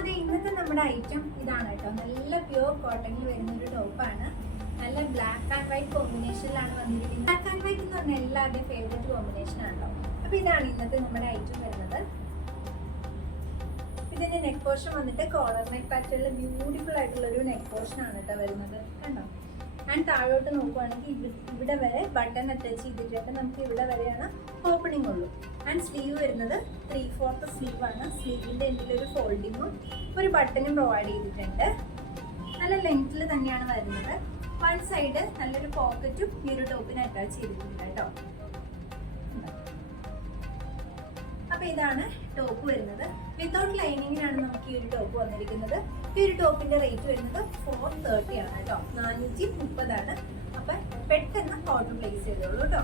അപ്പോൾ ഇന്നത്തെ നമ്മുടെ ഐറ്റം ഇതാണ് കേട്ടോ. നല്ല പ്യൂർ കോട്ടണിൽ വരുന്നൊരു ടോപ്പാണ്. നല്ല ബ്ലാക്ക് ആൻഡ് വൈറ്റ് കോമ്പിനേഷനിലാണ് വന്നിരിക്കുന്നത്. ബ്ലാക്ക് ആൻഡ് വൈറ്റ് എന്ന് പറഞ്ഞാൽ എല്ലാവരുടെയും ഫേവറേറ്റ് കോമ്പിനേഷൻ ആണല്ലോ. അപ്പോൾ ഇതാണ് ഇന്നത്തെ നമ്മുടെ ഐറ്റം വരുന്നത്. ഇതിന്റെ നെക്ക് പോർഷൻ വന്നിട്ട് കോളർ നെക്ക് പാറ്റേണിൽ ബ്യൂട്ടിഫുൾ ആയിട്ടുള്ള ഒരു നെക്ക് പോർഷൻ ആണ് കേട്ടോ വരുന്നത്. കണ്ടോ? ആൻഡ് താഴോട്ട് നോക്കുവാണെങ്കിൽ ഇവിടെ വരെ ബട്ടൺ അറ്റാച്ച് ചെയ്തിട്ടുണ്ട്. നമുക്ക് ഇവിടെ വരെയാണ് ഓപ്പണിംഗ് ഉള്ളൂ. ആൻഡ് സ്ലീവ് വരുന്നത് 3/4 സ്ലീവ് ആണ്. സ്ലീവിന്റെ എൻഡിൽ ഒരു ഫോൾഡിങ്ങും ഒരു ബട്ടണും പ്രൊവൈഡ് ചെയ്തിട്ടുണ്ട്. നല്ല ലെങ്ത്തിൽ തന്നെയാണ് വരുന്നത്. വൺ സൈഡ് നല്ലൊരു പോക്കറ്റും ഈ ഒരു ടോപ്പിന് അറ്റാച്ച് ചെയ്തിട്ടുണ്ട് കേട്ടോ. അപ്പൊ ഇതാണ് ടോപ്പ് വരുന്നത്. വിത്തൗട്ട് ലൈനിങ്ങിനാണ് നമുക്ക് ഈ ഒരു ടോപ്പ് വന്നിരിക്കുന്നത്. ഈ ഒരു ടോപ്പിന്റെ റേറ്റ് വരുന്നത് 430 ആണ് കേട്ടോ. 430 ആണ്. അപ്പൊ പെട്ടെന്ന് ഓർഡർ പ്ലേസ് ചെയ്തോളൂ കേട്ടോ.